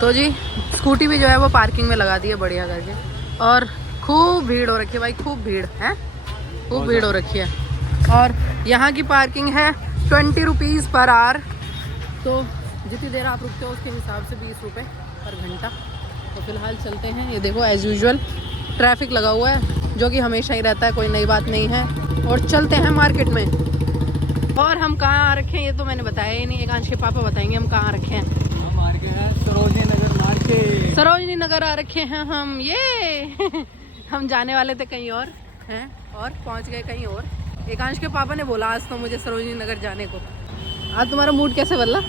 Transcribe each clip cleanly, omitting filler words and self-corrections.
तो जी स्कूटी भी जो है वो पार्किंग में लगा दी है बढ़िया करके। और खूब भीड़ हो रखी है भाई, खूब भीड़ है, खूब भीड़ हो रखी है। और यहाँ की पार्किंग है 20 रुपीज़ पर आवर। तो जितनी देर आप रुकते हो उसके हिसाब से 20 रुपये पर घंटा। तो फिलहाल चलते हैं। ये देखो एज़ यूजुअल ट्रैफिक लगा हुआ है जो कि हमेशा ही रहता है, कोई नई बात नहीं है। और चलते हैं मार्केट में। और हम कहाँ आ रखे हैं ये तो मैंने बताया ही नहीं, एकांश के पापा बताएंगे हम कहाँ रखे हैं। हम आ रखे हैं सरोजनी नगर मार्केट। सरोजनी नगर आ रखे हैं हम, ये हम जाने वाले थे कहीं और हैं और पहुंच गए कहीं और। एकांश के पापा ने बोला आज तो मुझे सरोजनी नगर जाने को। आज तुम्हारा मूड कैसे बदला?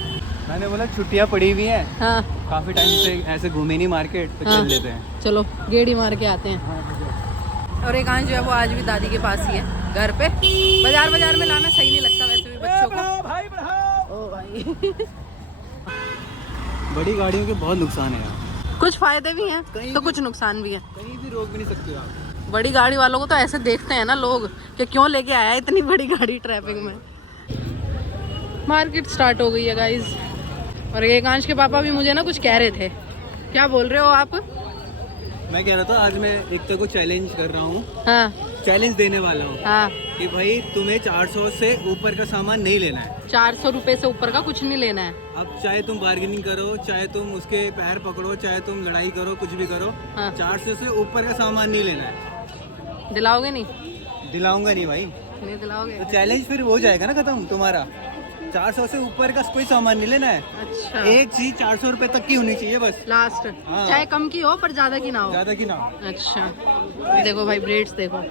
मैंने बोला छुट्टियाँ पड़ी हुई हैं, हाँ काफी टाइम से ऐसे घूमे नहीं मार्केट, तो हाँ। चल लेते हैं। चलो गेड़ी मार के आते हैं। और एकांश जो है वो आज भी दादी के पास ही है घर पे। बाजार में लाना सही नहीं लगता वैसे भी बच्चों को। भाई बढ़ाओ। ओ भाई बड़ी गाड़ियों के बहुत नुकसान है यार, कुछ फायदे भी हैं तो कुछ नुकसान भी है। कहीं भी रोक भी नहीं सकते आप। बड़ी गाड़ी वालों को तो ऐसे देखते हैं ना लोग कि क्यों लेके आया इतनी बड़ी गाड़ी ट्रैफिक में। मार्केट स्टार्ट हो गई है गाइज। और एकांश के पापा भी मुझे ना कुछ कह रहे थे। क्या बोल रहे हो आप? मैं कह रहा था आज मैं एकता को चैलेंज कर रहा हूँ, हाँ चैलेंज देने वाला हूँ हाँ। कि भाई तुम्हें 400 से ऊपर का सामान नहीं लेना है। 400 रुपये से ऊपर का कुछ नहीं लेना है। अब चाहे तुम बार्गेनिंग करो, चाहे तुम उसके पैर पकड़ो, चाहे तुम लड़ाई करो, कुछ भी करो, हाँ। 400 से ऊपर का सामान नहीं लेना है। दिलाओगे नहीं? दिलाऊंगा नहीं भाई। नहीं दिलाओगे? तो चैलेंज फिर हो जाएगा ना खत्म तुम्हारा। 400 से ऊपर का कोई सामान नहीं लेना है। अच्छा एक चीज 400 रुपए तक की होनी चाहिए बस। लास्ट हाँ। चाहे कम की हो पर ज्यादा की ना हो। ज्यादा की ना हो। अच्छा देखो भाई ब्रेड्स देखो।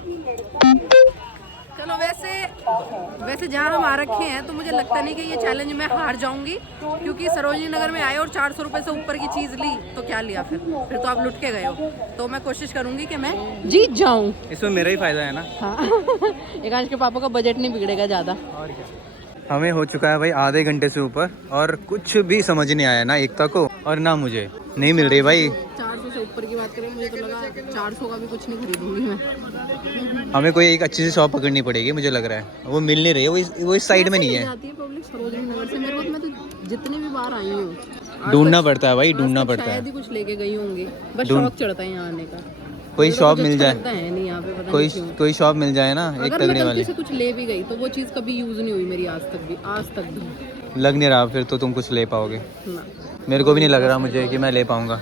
चलो वैसे जहाँ हम आ रखे हैं तो मुझे लगता नहीं कि ये चैलेंज मैं हार जाऊंगी, क्योंकि सरोजनी नगर में आए और 400 रुपये से ऊपर की चीज़ ली तो क्या लिया फिर तो आप लुट के गए हो। तो मैं कोशिश करूंगी कि मैं जीत जाऊं। इसमें मेरा ही फायदा है ना। हाँ एकांश के पापा का बजट नहीं बिगड़ेगा ज़्यादा। और क्या। हमें हो चुका है भाई आधे घंटे से ऊपर और कुछ भी समझ नहीं आया ना एकता को और ना मुझे। नहीं मिल रही भाई। 400 से ऊपर की बात करें मुझे तो लगा 400 का भी कुछ नहीं खरीदूंगी मैं। हमें कोई एक अच्छी सी शॉप पकड़नी पड़ेगी, मुझे लग रहा है वो मिल नहीं रही है। वो इस साइड में नहीं है। जाती है पब्लिक सरोजनी नगर से। मेरे को मैं तो जितनी भी बार आई हूँ ढूंढना पड़ता है भाई, ढूंढना पड़ता है। शायद ही कुछ लेके गई होंगी, बस शौक चढ़ता है यहाँ आने का। कोई शॉप मिल जाए, है नहीं यहाँ पे, पता नहीं क्यों। कोई शॉप मिल जाए ना एक अगर मैं तगड़ी गलती वाली। से कुछ ले भी गई तो वो चीज़ कभी यूज़ नहीं हुई मेरी आज तक भी। लग नहीं रहा फिर तो तुम कुछ ले पाओगे। ना मेरे को भी नहीं लग रहा मुझे कि मैं ले पाऊंगा।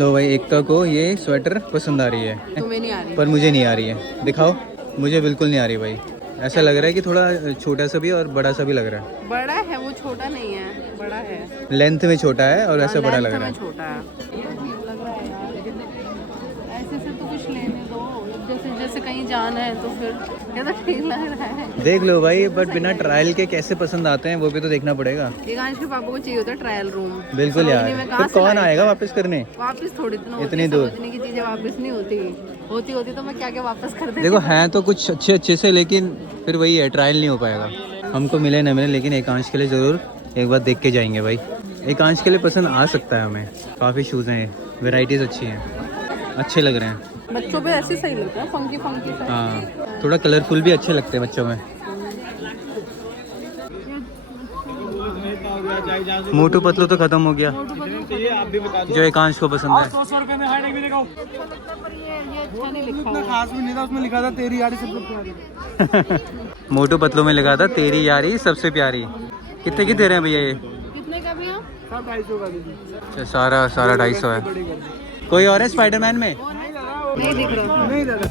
लो भाई एकता को ये स्वेटर पसंद आ रही है तुम्हें नहीं आ रही पर मुझे नहीं आ रही है। दिखाओ। मुझे बिल्कुल नहीं आ रही भाई। ऐसा लग रहा है कि थोड़ा छोटा सा भी और बड़ा सा भी लग रहा है। बड़ा है वो, छोटा नहीं है, बड़ा है। लेंथ में छोटा है और ऐसा बड़ा लग रहा है। छोटा है लग रहा है यार। ऐसे से तो कुछ लेने दो, जैसे कहीं जाना है तो फिर ये तो ठीक लग रहा है। देख लो भाई, बट बिना ट्रायल के कैसे पसंद आते हैं वो भी तो देखना पड़ेगा। एकांश के पापा को चाहिए होता है ट्रायल रूम। बिल्कुल यार, फिर कौन आएगा वापस करने? वापस थोड़ी इतनी दूर की चीजें वापस नहीं होती तो मैं क्या वापस कर देती। देखो हैं तो कुछ अच्छे से, लेकिन फिर वही है ट्रायल नहीं हो पाएगा। हमको मिले न मिले लेकिन एकांश के लिए ज़रूर एक बार देख के जाएंगे भाई। एकांश के लिए पसंद आ सकता है हमें। काफ़ी शूज़ हैं, वेराइटीज़ अच्छी हैं, अच्छे लग रहे हैं। बच्चों पे ऐसे सही लगता है, फंकी सा। हाँ थोड़ा कलरफुल भी अच्छे लगते हैं बच्चों में। मोटू पतलू तो खत्म हो गया, जो एकांश को पसंद है। 100 रुपए में हाइड भी देखो। ये अच्छा नहीं लिखा इतना खास भी नहीं था, उसमें लिखा था तेरी यारी सबसे प्यारी। मोटू पतलू में लिखा था तेरी यारी सबसे प्यारी। कितने की दे रहे हैं भैया ये? कितने का भैया? सब 250 का दीजिए। अच्छा सारा 250 है। कोई और है स्पाइडरमैन में? नहीं दिख रहा। नहीं दादा।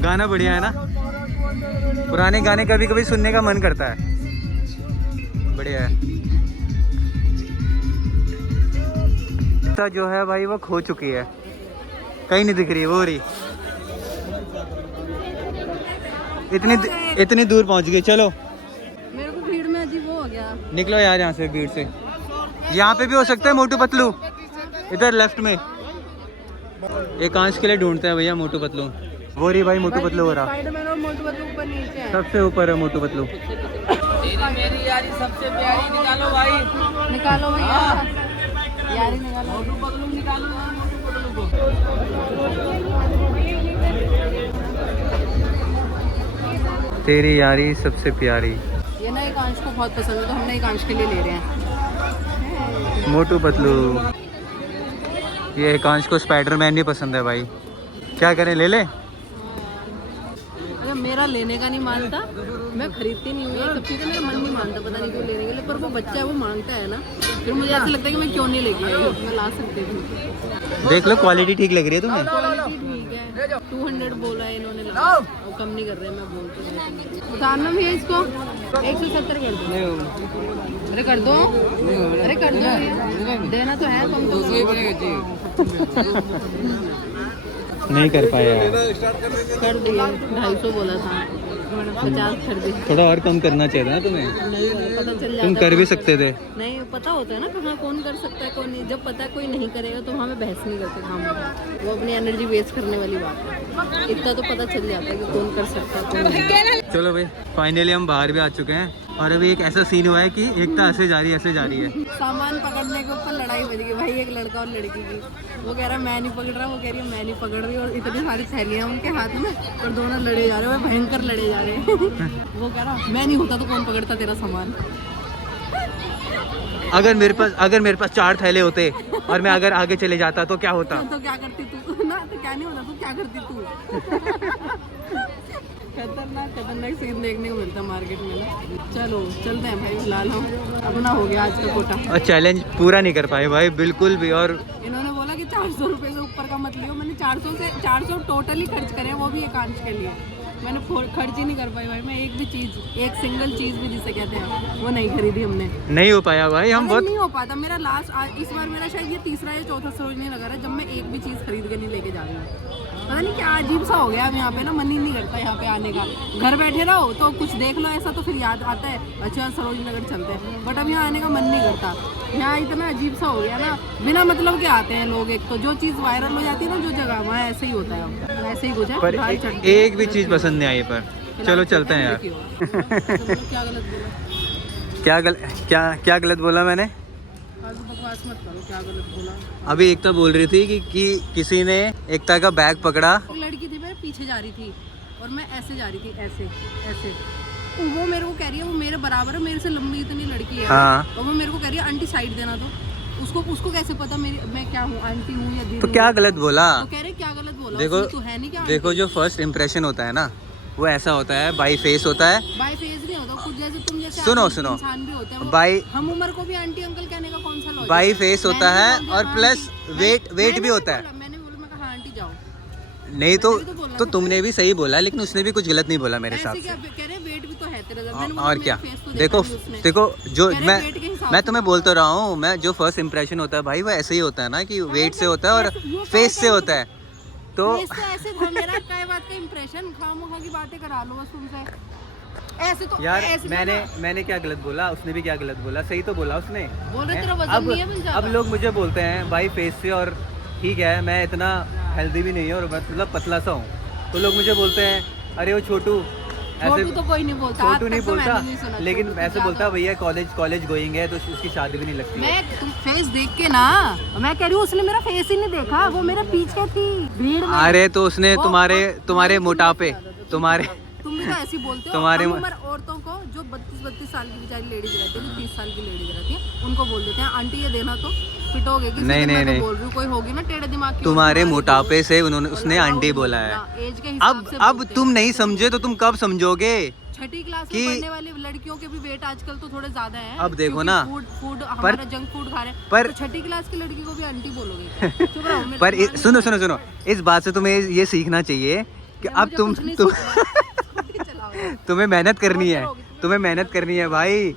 गाना बढ़िया है ना। पुराने गाने कभी कभी सुनने का मन करता है। बढ़िया है। जो है भाई वो खो चुकी है, कहीं नहीं दिख रही। वो रही इतनी दूर पहुंच गई। चलो मेरे को भीड़ में अजीब हो गया। निकलो यार यहाँ से, भीड़ से। यहाँ पे भी हो सकता है मोटू पतलू, इधर लेफ्ट में। एकांश के लिए ढूंढते हैं भैया मोटू पतलू। वो रही भाई मोटू पतलू हो रहा। स्पाइडरमैन और मोटू पतलू ऊपर नीचे है। सबसे ऊपर है मोटू पतलू। मेरी यारी सबसे प्यारी निकालो भाई। निकालो भैया यारी निकालो। मोटू पतलू निकालो। तेरी यारी सबसे प्यारी। ये ना एक अंश को बहुत पसंद है तो हमने एक अंश के लिए ले रहे हैं। मोटू पतलू। ये एकांश को स्पाइडरमैन भी पसंद है भाई, क्या करें, ले ले। अगर मेरा लेने का नहीं मानता मैं खरीदती नहीं हूँ ये सब चीज़ें, मेरा मन नहीं मानता पता नहीं क्यों लेने के लिए, पर वो बच्चा है वो मांगता है ना, फिर मुझे ऐसा लगता है कि मैं क्यों नहीं लेके आई, मैं ला सकती थी। देख लो क्वालिटी ठीक लग रही है तुम्हें। क्वालिटी ठीक है, 200 बोला है इन्होंने, और कम नहीं कर रहे, मैं बोलती हूँ उतारना भी है इसको, 170 कर दो। अरे कर दो, अरे कर दो भैया, देना तो है तुम तो। नहीं कर पाया यार। कर दिया, 250 बोला था, 50 कर दी। थोड़ा और कम करना चाहिए था ना तुम्हें, नहीं पता चल जाता तुम कर भी सकते थे। नहीं पता होता है ना कहाँ कौन कर सकता है कौन नहीं, जब पता है कोई नहीं करेगा तो वहाँ में बहस नहीं करते काम में, वो अपनी एनर्जी वेस्ट करने वाली बात है, इतना तो पता चल जाता है कि कौन कर सकता है कौन नहीं। चलो भाई फाइनली हम बाहर भी आ चुके हैं और अभी एक ऐसा सीन हुआ है कि एकता ऐसे जा रही है, ऐसे जा रही है। सामान पकड़ने के ऊपर लड़ाई बज गई भाई, एक लड़का और लड़की की, वो कह रहा है मैं नहीं पकड़ रहा, वो कह रही है मैं नहीं पकड़ रही, और इतनी सारी थैलियाँ उनके हाथ में और दोनों लड़े जा रहे हैं, भयंकर लड़े जा रहे हैं। वो कह रहा मैं नहीं होता तो कौन पकड़ता तेरा सामान। अगर मेरे पास 4 थैले होते और मैं अगर आगे चले जाता तो क्या होता? तो क्या करती तू ना, तो क्या नहीं होता, तू क्या करती तू। खतरनाक सीन देखने को मिलता है मार्केट में ना। चलो चलते हैं भाई, फिलहाल हम अपना हो गया आज का कोटा। और चैलेंज पूरा नहीं कर पाए भाई बिल्कुल भी। और इन्होंने बोला कि 400 रुपये से ऊपर का मत लियो, मैंने 400 टोटली खर्च करे, वो भी एकांश के लिए। मैंने खर्च ही नहीं कर पाई भाई, मैं एक भी चीज़, एक सिंगल चीज़ भी जिसे कहते हैं वो नहीं खरीदी हमने। नहीं हो पाया भाई, हम बहुत नहीं हो पाता मेरा लास्ट, इस बार मेरा शायद ये तीसरा या चौथा सरोज नहीं लगा रहा जब मैं एक भी चीज़ खरीद के नहीं लेके जा रही हूँ। पता नहीं क्या अजीब सा हो गया अब यहाँ पे ना, मन ही नहीं करता यहाँ पे आने का। घर बैठे रहो तो कुछ देख लो ऐसा तो फिर याद आता है अच्छा सरोज नगर चलते हैं, बट अब यहाँ आने का मन नहीं करता। यहाँ इतना अजीब सा हो गया ना, बिना मतलब के आते हैं लोग। एक तो जो चीज़ वायरल हो जाती है ना जो जगह, वहाँ ऐसे ही होता है, ऐसे ही कुछ है। पर एक भी चीज़ पसंद नहीं आई। पर चलो चलते हैं यार। क्या गलत बोला, क्या गलत बोला मैंने? बकवास मत करो, क्या गलत बोला। अभी एकता बोल रही थी कि किसी ने एकता का बैग पकड़ा। एक लड़की थी मेरे पीछे जा रही थी और मैं ऐसे जा रही थी, ऐसे ऐसे, वो मेरे को कह रही है, वो मेरे बराबर है, मेरे से लंबी इतनी लड़की है। हाँ। और वो मेरे को कह रही है आंटी साइड देना, तो उसको कैसे पता मैं क्या हूँ, आंटी हूँ या दीदी? तो क्या गलत बोला? तो कह रहे क्या गलत बोला? देखो तो है नहीं क्या? देखो जो फर्स्ट इम्प्रेशन होता है ना वो ऐसा होता है, बाई फेस होता है। बाय फेस नहीं होता, कुछ जैसे तुम जैसे सुनो इंसान भी होते हैं, वो बाई हम उम्र को भी आंटी अंकल कहने का कौन सा लॉजिक? बाई फेस होता मैंने है बोल दिया, और हाँ, प्लस वेट भी होता है। मैंने बोला, मैं कहा आंटी जाओ। नहीं तो मैंने भी तो बोला ना। तुमने भी सही बोला, लेकिन उसने भी कुछ गलत नहीं बोला मेरे ऐसे हिसाब क्या से। कह रहे वेट भी तो है तेरा, मैंने बोला और मेरा क्या, face तो देखो देखा नहीं उसने। देखो जो कह रहे मैं weight के हिसाब मैं से तुम्हें बोल तो रहा हूँ, मैं जो फर्स्ट इंप्रेशन होता है भाई वो ऐसे ही होता है ना कि वेट से होता है और फेस से होता है। तो इससे ऐसे था मेरा काय बात का इंप्रेशन, खामोखा की बातें करा लो बस तुमसे। ऐसे तो यार ऐसे तो ना। मैंने क्या गलत बोला, उसने भी क्या गलत बोला, सही तो बोला उसने। बोल रहे तेरा अब वजन नहीं है पंजाब। अब लोग मुझे बोलते हैं भाई फेस से, और ठीक है मैं इतना हेल्दी भी नहीं हूँ और मतलब पतला सा हूँ, तो लोग मुझे बोलते हैं अरे वो छोटू ऐसे। छोटू तो कोई नहीं बोलता, आज छोटू तक नहीं तो बोलता, मैंने नहीं सुना लेकिन छोटू ऐसे क्या बोलता भैया कॉलेज गोइंग है तो उसकी शादी भी नहीं लगती है। मैं तुम फेस देख के ना, मैं कह रही हूँ उसने मेरा फेस ही नहीं देखा, वो मेरे पीछे थी भीड़ में। अरे तो उसने वो- तुम्हारे मोटापे तुम्हारे तुम भी तो ऐसी बोलते हो। तुम्हारे हम उम्र औरतों को जो 32 साल की बेचारी लेडीज रहती है, जो 30 साल की लेडीज रहती है, उनको बोल देते हैं आंटी ये देना तो फिट हो गई। नहीं। बोल रही हूँ कोई होगी ना टेढ़े दिमाग की, तुम्हारे और मोटापे से उसने लगाओ आंटी नहीं बोला है। एज के हिसाब से अब बोलते तुम नहीं समझे तो तुम कब समझोगे? हैं। छठी क्लास में पढ़ने वाली लड़कियों के भी वेट आजकल तो थोड़े ज्यादा हैं। अब देखो क्योंकि ना, फूड हमारा जंक फूड खा रहे हैं, पर- तो छठी क्लास की लड़की को भी आंटी बोलोगे? चुप रहो, मेरे पर दिमाग में सुनो इस बात से तुम्हें ये सीखना चाहिए कि यार, अब मुझे तुम कुछ नहीं तुम सीखना। स्कूटी चलाओ। तुम्हें मेहनत करनी है, तुम्हें मेहनत करनी है भाई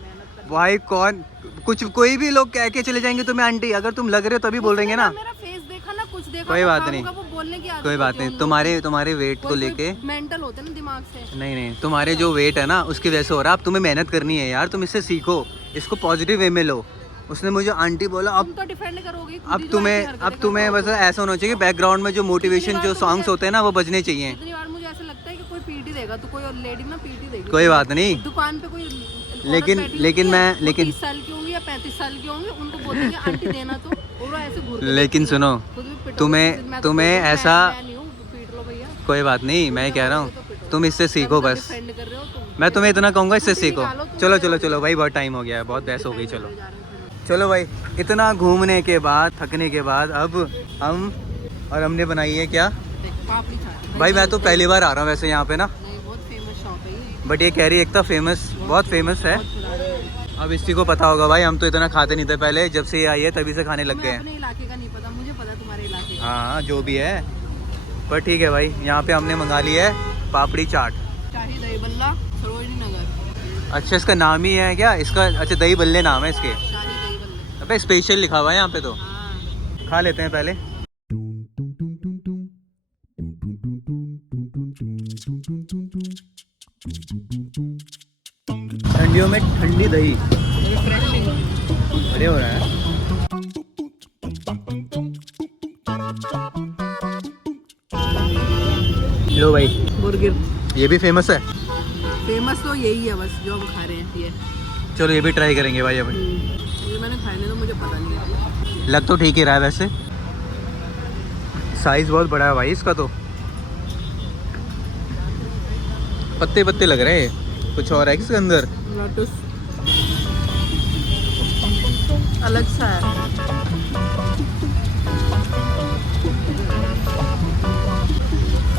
कोई भी लोग कह के चले जाएंगे तुम्हें आंटी, अगर तुम लग रहे हो तभी बोल देंगे ना। मेरा फेस देखा ना, कुछ देखा कोई ना, बात खामोखा नहीं। वो बोलने की आदत कोई बात होती है नहीं, उन लोगों तुम्हारे वेट को लेके को। मेंटल होते हैं ना दिमाग से। नहीं तुम्हारे जो वेट है ना उसकी वजह से हो रहा है। अब तुम्हें मेहनत करनी है यार, तुम इससे सीखो, इसको पॉजिटिव वे में लो। उसने मुझे आंटी बोला, तुम तो डिफेंड करोगे खुद ही, अब जो ऐसी तुम्हें हरकतें बस ऐसा होना चाहिए कि बैकग्राउंड में जो मोटिवेशन जो सॉन्ग्स होते हैं ना वो बजने चाहिए। इतनी बार मुझे ऐसा लगता है कि कोई पीटी देगा तो कोई और लेडी ना पीटी देगी। कोई बात नहीं, दुकान पे कोई लेकिन 30 साल की होंगी या 35 साल की होंगी, उनको बोलेंगे आंटी देना तो, और वो ऐसे घूर के लेकिन देखती सुनो हैं। खुद भी पिटोगे, तुम्हें मैं तो तुम्हें बोलूँ, ऐसा मैं नहीं हूँ, पीट लो भैया। कोई बात नहीं, मैं कह रहा हूँ तो पिटो। तुम इससे सीखो बस। डिफेंड कर रहे हो तुम। मैं तुम्हें इतना कहूँगा, इससे कुछ नहीं सीखो। निकालो तुम। चलो चलो चलो भाई, बहुत टाइम हो गया है, बहुत बहस हो गई। चलो जा रहे हो। चलो भाई, इतना घूमने के बाद, थकने के बाद, अब हम और हमने बनाई है क्या देख, पापड़ी चाट भाई? मैं तो पहली बार आ रहा हूँ वैसे यहाँ पे ना, नहीं, बहुत फेमस शॉप है ये। बट ये कह रही एक तो फेमस, बहुत फेमस है। बहुत पुरानी है। अब इसी को पता होगा भाई, हम तो इतना खाते नहीं थे पहले, जब से ये आई है तभी से खाने लग गए तुम्हें हैं। अपने इलाके का नहीं पता, मुझे पता तुम्हारे इलाके का। हाँ जो भी है, पर ठीक है भाई। यहाँ पे हमने मंगा ली है पापड़ी चाट। शाही दही बल्ला, सरोजनी नगर। अच्छा इसका नाम ही है क्या इसका? अच्छा दही बल्ले नाम है इसके। शाही दही बल्ले। अबे स्पेशल लिखा हुआ है यहाँ पे तो। हाँ। खा लेते हैं पहले। ठंडियों में ठंडी दही, रिफ्रेशिंग। बढ़िया हो रहा है। लो भाई, बुर्गर ये भी फेमस है। फेमस तो यही है बस जो हम खा रहे हैं ये। चलो ये भी ट्राई करेंगे भाई अभी। ये मैंने खाए नहीं तो मुझे पता नहीं है। लग तो ठीक ही रहा है वैसे, साइज बहुत बड़ा है भाई इसका तो। पत्ते पत्ते लग रहे हैं, कुछ और है इसके अंदर? लॉटस अलग सा है।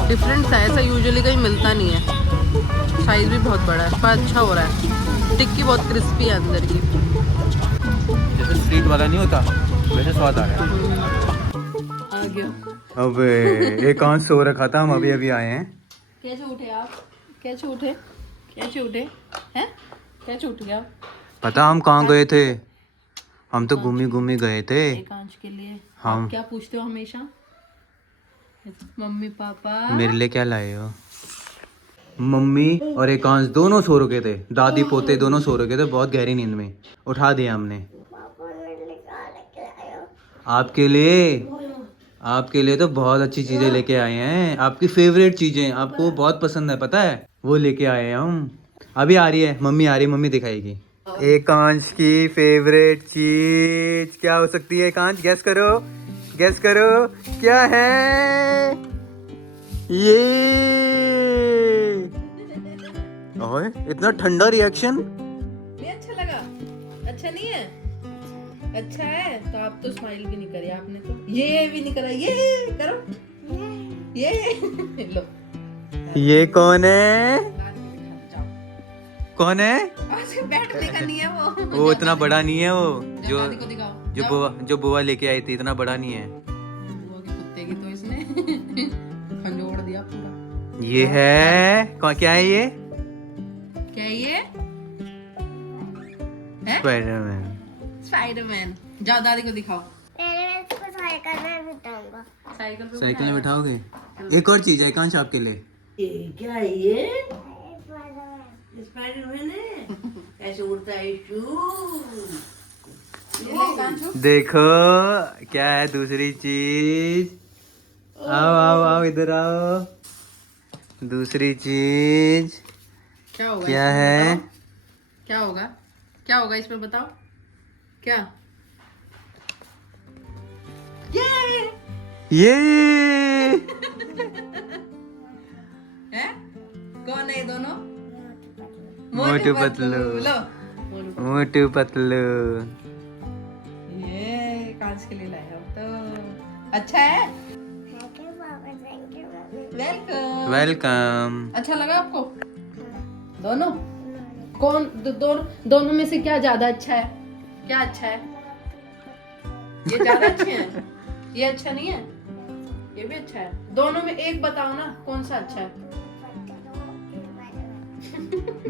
डिफरेंट सा है, ऐसा यूजुअली कहीं मिलता नहीं है। साइज भी बहुत बड़ा है, पर अच्छा हो रहा है। टिक्की बहुत क्रिस्पी है अंदर की। जैसे स्ट्रीट वाला नहीं होता वैसे स्वाद आ रहा है। आ गया। अब एक आंच सो रखा था, हम अभी अभी आए हैं। कैसे उठे आप? कैसे उठे? कैसे उठे हैं? कैसे उठ गया? पता हम कहाँ गए थे? हम तो घूमी घूमी गए थे। एकांश के लिए हम- आप क्या पूछते हो हमेशा? Mummy papa. मेरे लिए क्या लाए हो? मम्मी और एकांश दोनों सो रखे थे, दादी पोते दोनों सो रखे थे बहुत गहरी नींद में। उठा दिया हमने आपके लिए। आपके लिए तो बहुत अच्छी चीजें लेके आए हैं, आपकी फेवरेट चीजें, आपको बहुत पसंद है पता है, वो लेके आए हैं हम। अभी आ रही है मम्मी, आ रही है मम्मी, दिखाएगी। एकांश की फेवरेट चीज क्या हो सकती है? एकांश गैस करो, गैस करो क्या है ये? ओए इतना ठंडा रिएक्शन। नहीं अच्छा लगा? अच्छा नहीं है? अच्छा है तो आप तो स्माइल भी नहीं करी आपने तो। ये भी नहीं करा, ये करो, ये लो। ये कौन है? जाओ। कौन है? ऐसे बैठने का नहीं है वो। वो इतना बड़ा नहीं है, वो जो दादी को दिखाओ। जो बुआ लेके आई थी, इतना बड़ा नहीं है। बुआ के कुत्ते की तो इसने खंजोड़ दिया पूरा। ये है कौन? क्या है ये? क्या ये है? स्पाइडरमैन। स्पाइडरमैन। जाओ दादी को दिखाओ। साइकिल पे साइकिल में बिठाओगे? एक और चीज है एकांश आपके लिए। ये क्या है ये? स्पाइडरमैन है? कैसे उड़ता है शू? ये ले कांचू। देखो क्या है दूसरी चीज। आओ आओ आओ इधर आओ। दूसरी चीज क्या होगा क्या इसमें है? बताओ? क्या होगा? क्या होगा इसमें बताओ? क्या? ये है? कौन है ये दोनों? मोटू पतलू। लो। मोटू पतलू। ये कांच के लिए लाया हो तो अच्छा है। वेलकम। वेलकम। अच्छा लगा आपको? दोनों? कौन दोनों में से क्या ज्यादा अच्छा है? क्या अच्छा है? ये ज्यादा अच्छे हैं? ये अच्छा नहीं है? ये भी अच्छा है। दोनों में एक बताओ ना, कौन सा अच्छा है?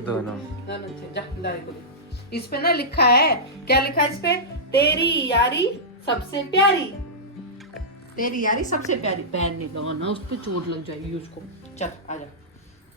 दोनों। दोनों अच्छे। जा दादी को दे। इस पे ना लिखा है, क्या लिखा है इस पे? तेरी यारी सबसे प्यारी। तेरी यारी सबसे प्यारी। पैर नहीं लगाना, उस पे चोट लग जाएगी उसको। चल आजा।